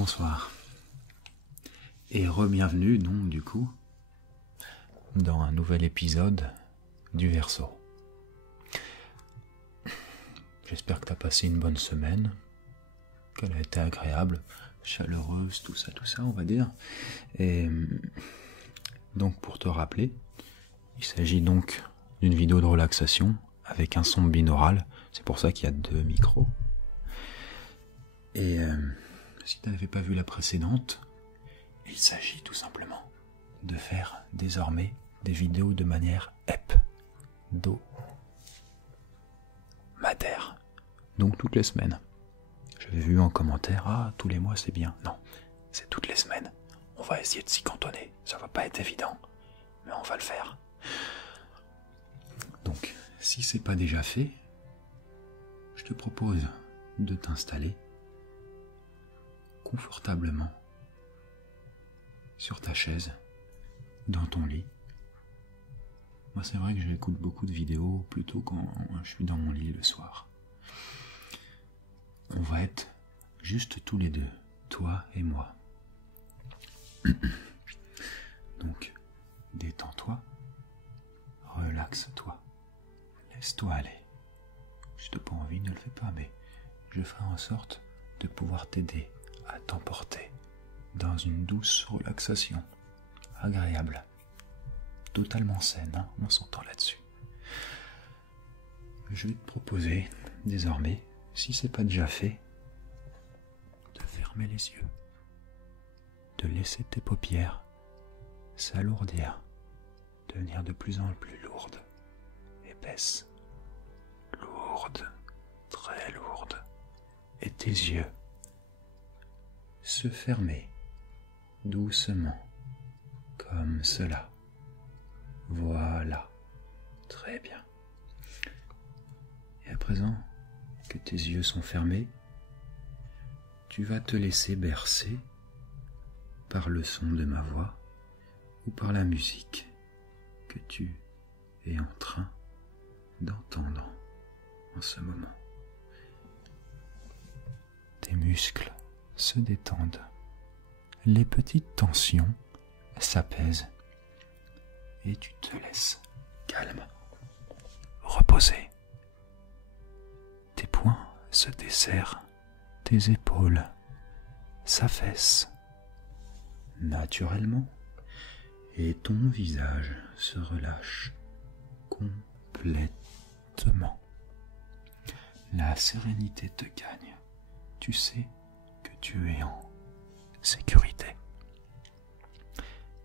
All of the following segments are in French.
Bonsoir. Et re-bienvenue donc du coup dans un nouvel épisode du Verseau. J'espère que tu as passé une bonne semaine, qu'elle a été agréable, chaleureuse, tout ça on va dire. Et donc pour te rappeler, il s'agit donc d'une vidéo de relaxation avec un son binaural, c'est pour ça qu'il y a 2 micros. Et si tu n'avais pas vu la précédente, il s'agit tout simplement de faire désormais des vidéos de manière hebdomadaire. Donc toutes les semaines. J'avais vu en commentaire, tous les mois c'est bien. Non, c'est toutes les semaines. On va essayer de s'y cantonner. Ça va pas être évident, mais on va le faire. Donc, si c'est pas déjà fait, je te propose de t'installer confortablement sur ta chaise, dans ton lit. Moi, c'est vrai que j'écoute beaucoup de vidéos plutôt quand je suis dans mon lit le soir. On va être juste tous les deux, toi et moi. Donc, détends-toi, relaxe-toi, laisse-toi aller. Si t'as pas envie, ne le fais pas, mais je ferai en sorte de pouvoir t'aider à t'emporter dans une douce relaxation agréable, totalement saine, on s'entend là-dessus. Je vais te proposer désormais, si c'est pas déjà fait, de fermer les yeux, de laisser tes paupières s'alourdir, devenir de plus en plus lourdes, épaisses, lourdes, très lourdes, et tes yeux se fermer doucement, comme cela. Voilà, très bien. Et à présent que tes yeux sont fermés, tu vas te laisser bercer par le son de ma voix ou par la musique que tu es en train d'entendre en ce moment. Tes muscles se détendent, les petites tensions s'apaisent et tu te laisses calme, reposer. Tes poings se desserrent, tes épaules s'affaissent naturellement et ton visage se relâche complètement. La sérénité te gagne, tu sais que tu es en sécurité.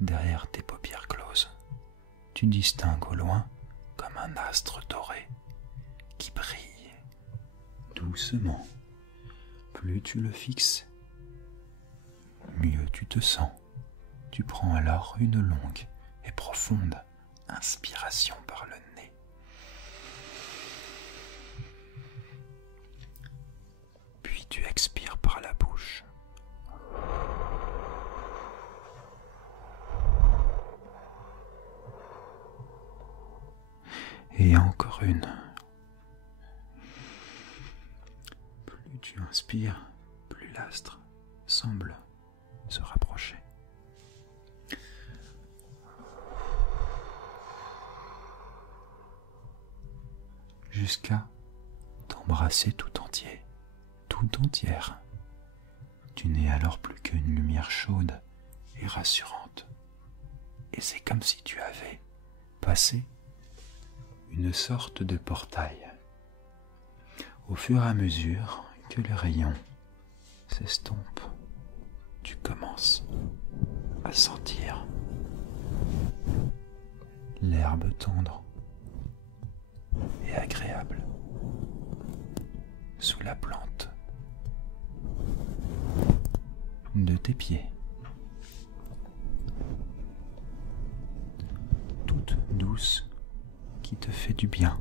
Derrière tes paupières closes, tu distingues au loin comme un astre doré qui brille doucement. Plus tu le fixes, mieux tu te sens. Tu prends alors une longue et profonde inspiration par le nez. Puis tu expires par la bouche. Et encore une. Plus tu inspires, plus l'astre semble se rapprocher. Jusqu'à t'embrasser tout entier, tout entière. Tu n'es alors plus qu'une lumière chaude et rassurante. Et c'est comme si tu avais passé une sorte de portail. Au fur et à mesure que les rayons s'estompent, tu commences à sentir l'herbe tendre et agréable sous la plante de tes pieds. Toute douce qui te fait du bien.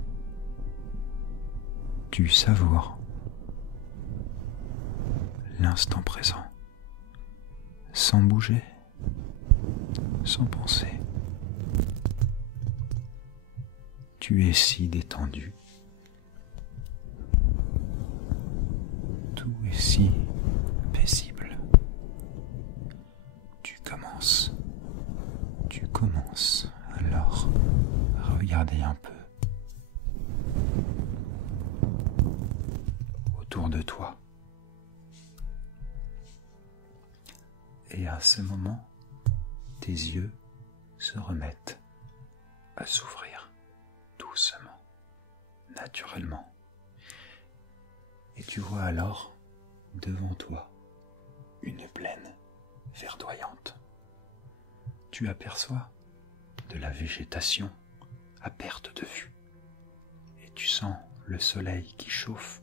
Tu savoures l'instant présent, sans bouger, sans penser. Tu es si détendu. Tout est si paisible. commences alors à regarder un peu autour de toi. Et à ce moment, tes yeux se remettent à s'ouvrir doucement, naturellement. Et tu vois alors devant toi une plaine verdoyante. Tu aperçois de la végétation à perte de vue et tu sens le soleil qui chauffe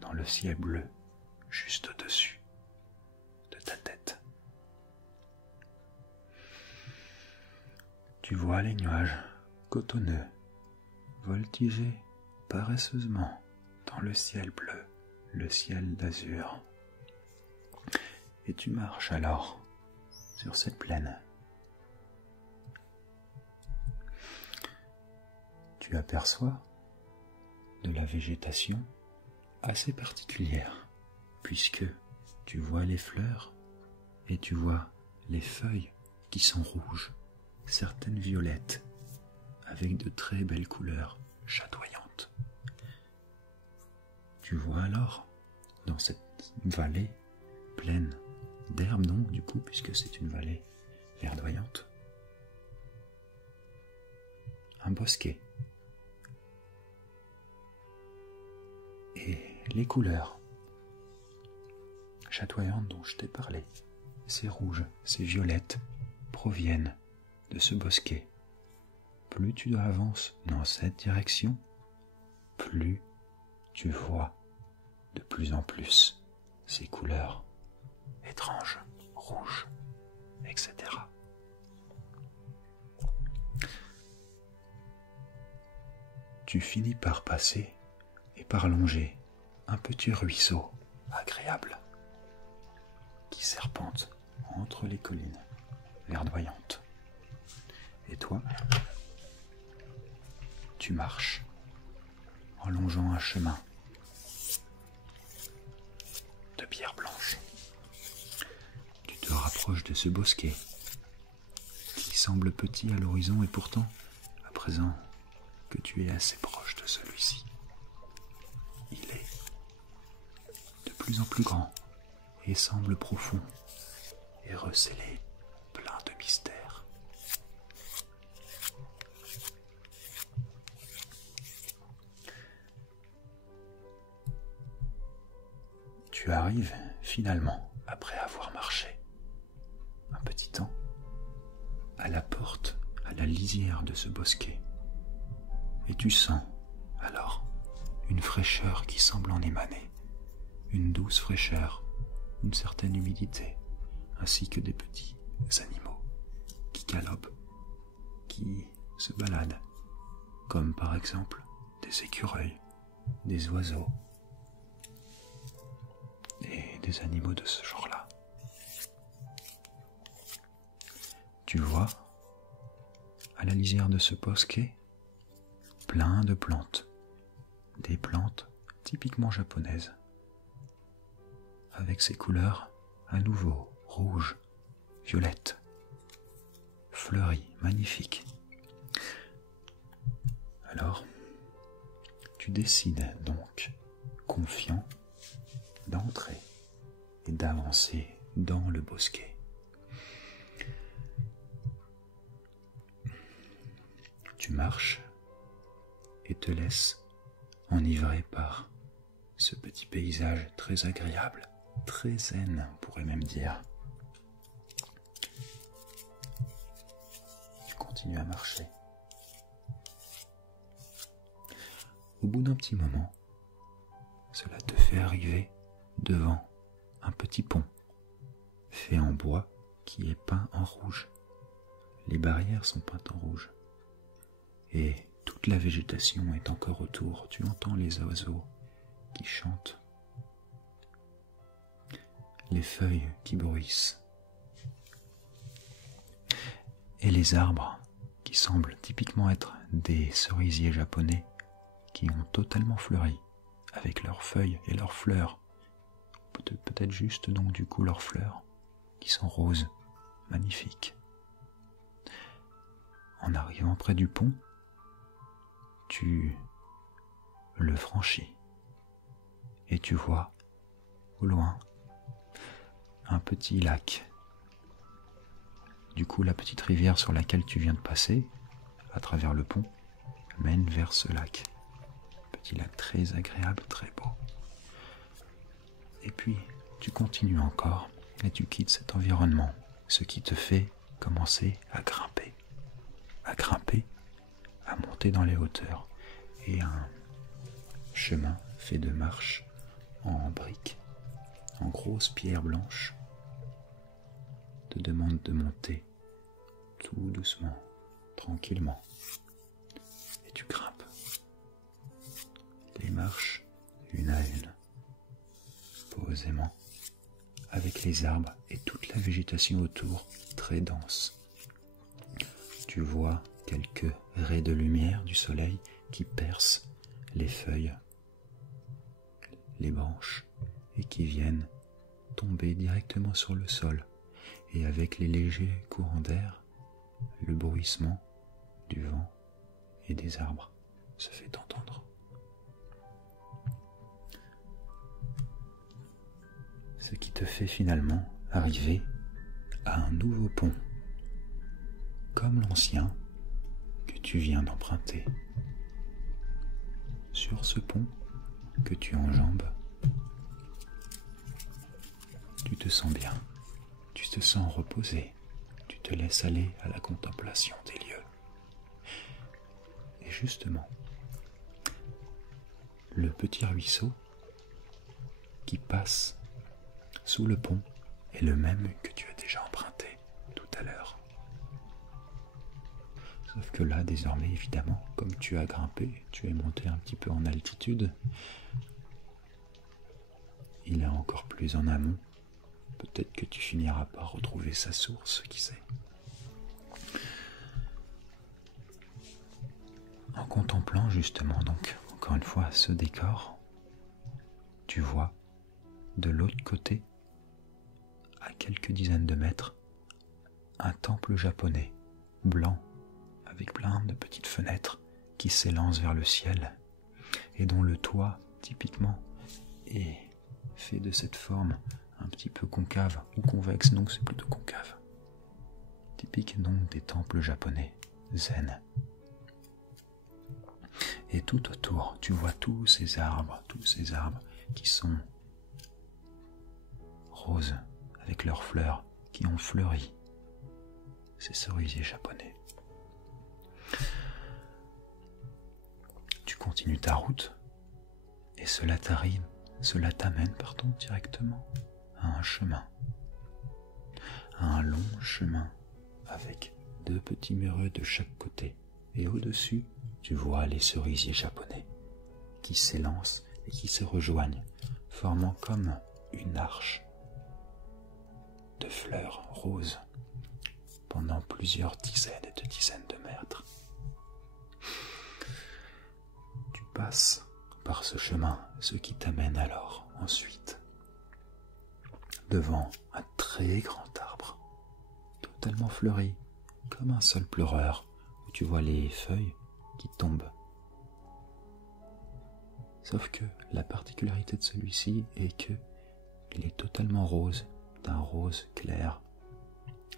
dans le ciel bleu juste au-dessus de ta tête. Tu vois les nuages cotonneux voltiger paresseusement dans le ciel bleu, le ciel d'azur. Et tu marches alors sur cette plaine. Tu aperçois de la végétation assez particulière, puisque tu vois les fleurs et tu vois les feuilles qui sont rouges, certaines violettes, avec de très belles couleurs chatoyantes. Tu vois alors, dans cette vallée pleine d'herbes, donc du coup, puisque c'est une vallée verdoyante, un bosquet. Et les couleurs chatoyantes dont je t'ai parlé, ces rouges, ces violettes, proviennent de ce bosquet. Plus tu avances dans cette direction, plus tu vois de plus en plus ces couleurs étranges, rouges, etc. Tu finis par passer et par longer un petit ruisseau agréable qui serpente entre les collines verdoyantes. Et toi, tu marches en longeant un chemin de pierre blanche. Tu te rapproches de ce bosquet qui semble petit à l'horizon et pourtant, à présent que tu es assez proche de celui-ci, il est de plus en plus grand et semble profond et recélé, plein de mystères. Tu arrives finalement, après avoir marché un petit temps, à la porte, à la lisière de ce bosquet. Et tu sens alors une fraîcheur qui semble en émaner, une douce fraîcheur, une certaine humidité, ainsi que des petits animaux qui galopent, qui se baladent, comme par exemple des écureuils, des oiseaux et des animaux de ce genre-là. Tu vois, à la lisière de ce bosquet, plein de plantes, des plantes typiquement japonaises, avec ces couleurs à nouveau rouges, violettes, fleuries, magnifiques. Alors, tu décides donc, confiant, d'entrer et d'avancer dans le bosquet. Tu marches et te laisses enivrer par ce petit paysage très agréable, très zen, on pourrait même dire. Tu continues à marcher. Au bout d'un petit moment, cela te fait arriver devant un petit pont fait en bois qui est peint en rouge. Les barrières sont peintes en rouge. Et toute la végétation est encore autour. Tu entends les oiseaux qui chantent, les feuilles qui bruissent, et les arbres qui semblent typiquement être des cerisiers japonais qui ont totalement fleuri avec leurs feuilles et leurs fleurs. Peut-être juste donc du coup leurs fleurs qui sont roses, magnifiques. en arrivant près du pont, tu le franchis et tu vois au loin un petit lac. Du coup, la petite rivière sur laquelle tu viens de passer, à travers le pont, mène vers ce lac. Petit lac très agréable, très beau. Et puis, tu continues encore et tu quittes cet environnement, ce qui te fait commencer à grimper, à monter dans les hauteurs. Et un chemin fait de marches en briques, en grosses pierres blanches, te demande de monter tout doucement, tranquillement. Et tu grimpes les marches une à une, posément, avec les arbres et toute la végétation autour très dense. Tu vois quelques raies de lumière du soleil qui percent les feuilles, les branches, et qui viennent tomber directement sur le sol. Et avec les légers courants d'air, le bruissement du vent et des arbres se fait entendre. Ce qui te fait finalement arriver à un nouveau pont, comme l'ancien que tu viens d'emprunter. Sur ce pont que tu enjambes, tu te sens bien, tu te sens reposé, tu te laisses aller à la contemplation des lieux. Et justement, le petit ruisseau qui passe sous le pont est le même que tu as déjà emprunté tout à l'heure. Sauf que là, désormais, évidemment, comme tu as grimpé, tu es monté un petit peu en altitude, il est encore plus en amont. Peut-être que tu finiras par retrouver sa source, qui sait. En contemplant justement, donc, encore une fois, ce décor, tu vois, de l'autre côté, à quelques dizaines de mètres, un temple japonais, blanc, avec plein de petites fenêtres qui s'élancent vers le ciel, et dont le toit, typiquement, est fait de cette forme un petit peu concave ou convexe, donc c'est plutôt concave. Typique donc des temples japonais, zen. Et tout autour, tu vois tous ces arbres qui sont roses avec leurs fleurs qui ont fleuri. Ces cerisiers japonais. Tu continues ta route et cela t'amène, directement à un chemin. À un long chemin avec 2 petits murets de chaque côté. Et au-dessus, tu vois les cerisiers japonais qui s'élancent et qui se rejoignent, formant comme une arche de fleurs roses pendant plusieurs dizaines et de dizaines de mètres. Tu passes par ce chemin, ce qui t'amène alors ensuite devant un très grand arbre, totalement fleuri, comme un seul pleureur, où tu vois les feuilles qui tombent. Sauf que la particularité de celui-ci est que il est totalement rose, d'un rose clair,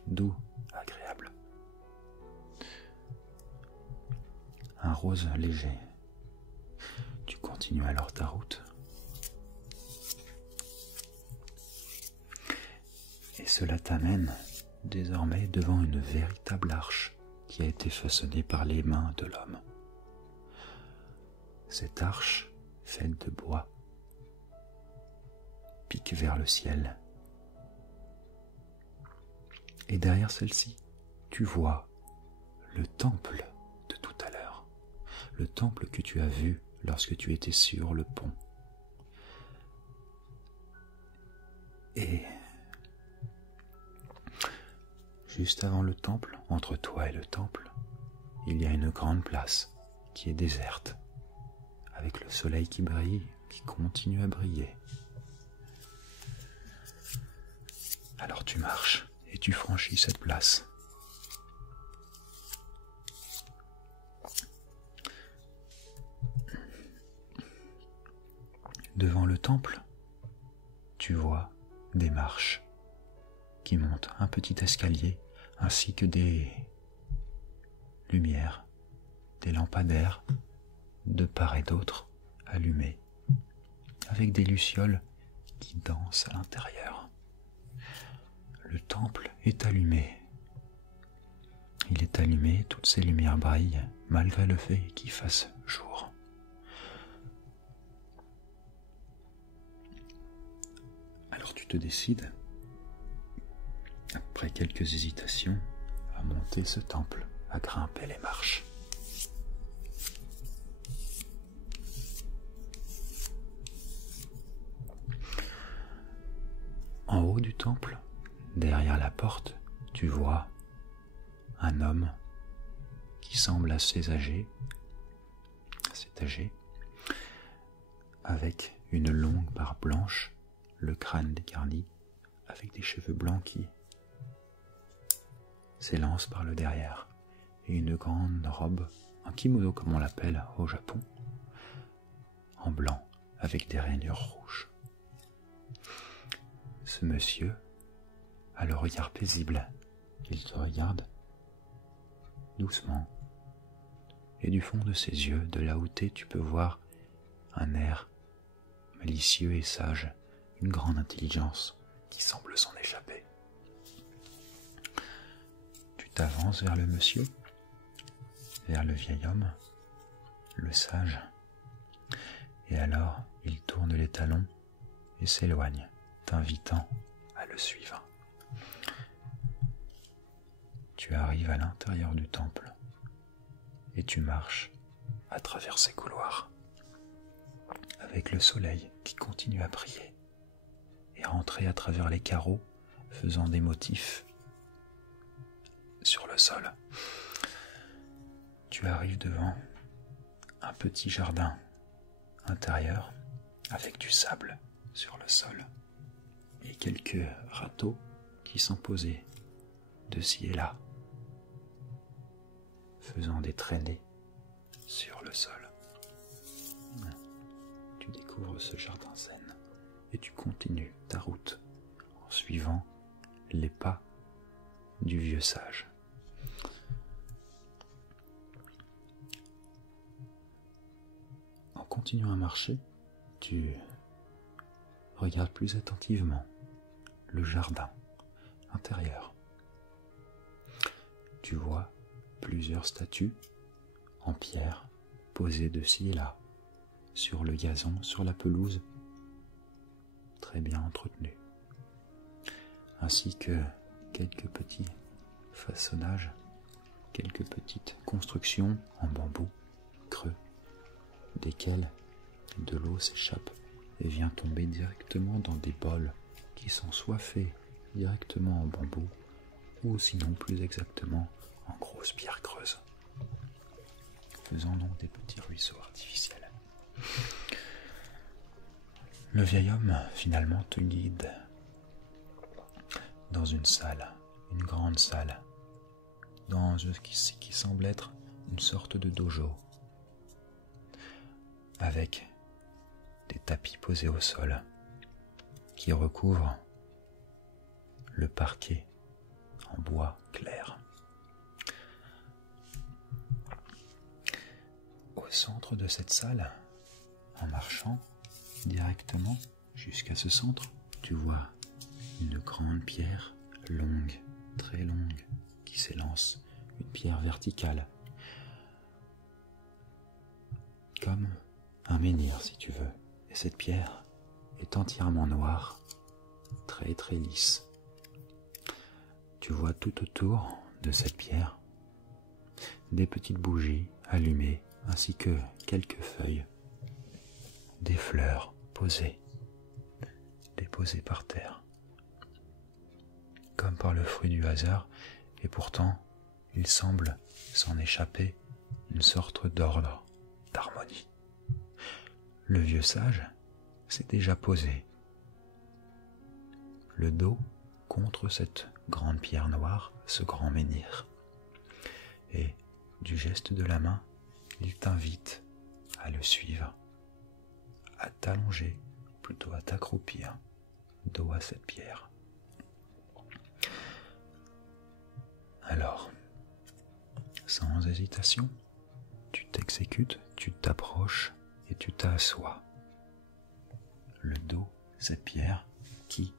doux, agréable. Un rose léger. Tu continues alors ta route. Et cela t'amène désormais devant une véritable arche qui a été façonnée par les mains de l'homme. Cette arche, faite de bois, pique vers le ciel. Et derrière celle-ci, tu vois le temple de tout à l'heure, le temple que tu as vu lorsque tu étais sur le pont. Et juste avant le temple, entre toi et le temple, il y a une grande place qui est déserte, avec le soleil qui brille, qui continue à briller. Alors tu marches et tu franchis cette place. Devant le temple, tu vois des marches qui montent un petit escalier ainsi que des lumières, des lampadaires de part et d'autre allumés avec des lucioles qui dansent à l'intérieur. Le temple est allumé. Il est allumé, toutes ces lumières brillent malgré le fait qu'il fasse jour. Alors tu te décides, après quelques hésitations, à monter ce temple, à grimper les marches. En haut du temple, derrière la porte, tu vois un homme qui semble assez âgé, avec une longue barbe blanche, le crâne dégarni, avec des cheveux blancs qui s'élancent par le derrière, et une grande robe, un kimono comme on l'appelle au Japon, en blanc, avec des rainures rouges. Ce monsieur a le regard paisible. Il te regarde doucement, et du fond de ses yeux, de là où t'es, tu peux voir un air malicieux et sage, une grande intelligence qui semble s'en échapper. Tu t'avances vers le monsieur, vers le vieil homme, le sage, et alors il tourne les talons et s'éloigne, t'invitant à le suivre. Tu arrives à l'intérieur du temple et tu marches à travers ces couloirs avec le soleil qui continue à briller et rentrer à travers les carreaux faisant des motifs sur le sol. Tu arrives devant un petit jardin intérieur avec du sable sur le sol et quelques râteaux qui sont posés de ci et là, faisant des traînées sur le sol. Tu découvres ce jardin zen et tu continues ta route en suivant les pas du vieux sage. En continuant à marcher, tu regardes plus attentivement le jardin intérieur. Tu vois plusieurs statues en pierre posées de ci et là, sur le gazon, sur la pelouse, très bien entretenue, ainsi que quelques petits façonnages, quelques petites constructions en bambou creux, desquels de l'eau s'échappe et vient tomber directement dans des bols qui sont soit faits directement en bambou, ou sinon plus exactement en grosses pierres creuses, faisant donc des petits ruisseaux artificiels. Le vieil homme finalement te guide dans une salle, une grande salle, dans ce qui semble être une sorte de dojo, avec des tapis posés au sol qui recouvrent le parquet en bois clair. Au centre de cette salle, en marchant directement jusqu'à ce centre, tu vois une grande pierre longue, très longue, qui s'élance, une pierre verticale, comme un menhir si tu veux. Et cette pierre est entièrement noire, très très lisse. Tu vois tout autour de cette pierre des petites bougies allumées, ainsi que quelques feuilles, des fleurs déposées par terre, comme par le fruit du hasard, et pourtant il semble s'en échapper une sorte d'ordre, d'harmonie. Le vieux sage s'est déjà posé, le dos contre cette grande pierre noire, ce grand menhir, et du geste de la main, il t'invite à le suivre, à t'allonger plutôt à t'accroupir, dos à cette pierre. Alors, sans hésitation, tu t'exécutes, tu t'approches et tu t'assois. Le dos, cette pierre qui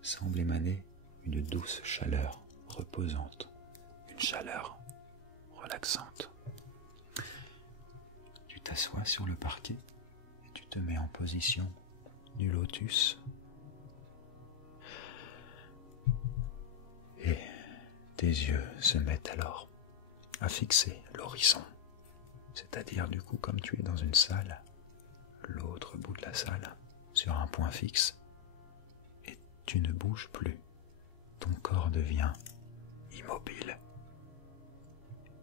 semble émaner une douce chaleur reposante, une chaleur relaxante. Tu t'assois sur le parquet et tu te mets en position du lotus. Et tes yeux se mettent alors à fixer l'horizon, c'est-à-dire du coup comme tu es dans une salle, l'autre bout de la salle, sur un point fixe, et tu ne bouges plus. Ton corps devient immobile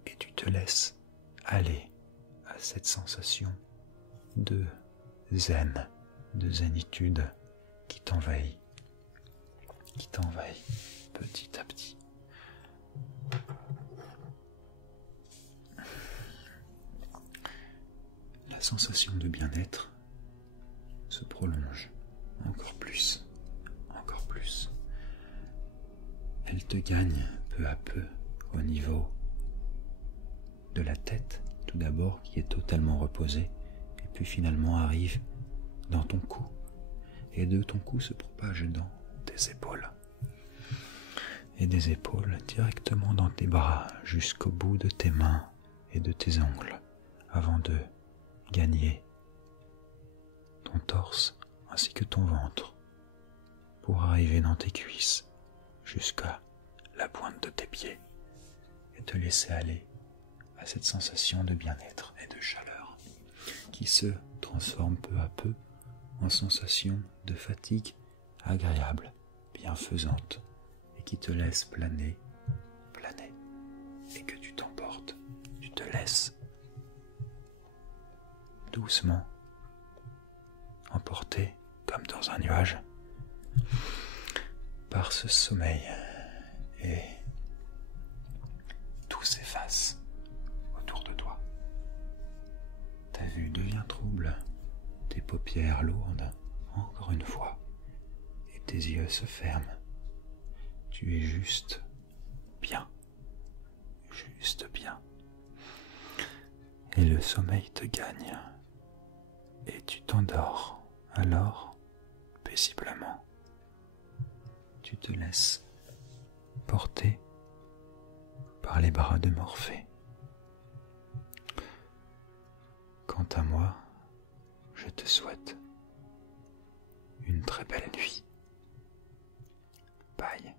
et tu te laisses aller à cette sensation de zen, de zénitude qui t'envahit petit à petit. La sensation de bien-être se prolonge encore plus, encore plus. Elle te gagne peu à peu au niveau de la tête, tout d'abord, qui est totalement reposée, et puis finalement arrive dans ton cou, et de ton cou se propage dans tes épaules, et des épaules directement dans tes bras, jusqu'au bout de tes mains et de tes ongles, avant de gagner ton torse ainsi que ton ventre, pour arriver dans tes cuisses, jusqu'à la pointe de tes pieds, et te laisser aller à cette sensation de bien-être et de chaleur qui se transforme peu à peu en sensation de fatigue agréable, bienfaisante, et qui te laisse planer, et que tu t'emportes, tu te laisses doucement emporter comme dans un nuage par ce sommeil, et tout s'efface autour de toi. Ta vue devient trouble, tes paupières lourdes, encore une fois, et tes yeux se ferment. Tu es juste bien, et le sommeil te gagne, et tu t'endors alors paisiblement. Tu te laisses porter par les bras de Morphée. Quant à moi, je te souhaite une très belle nuit. Bye.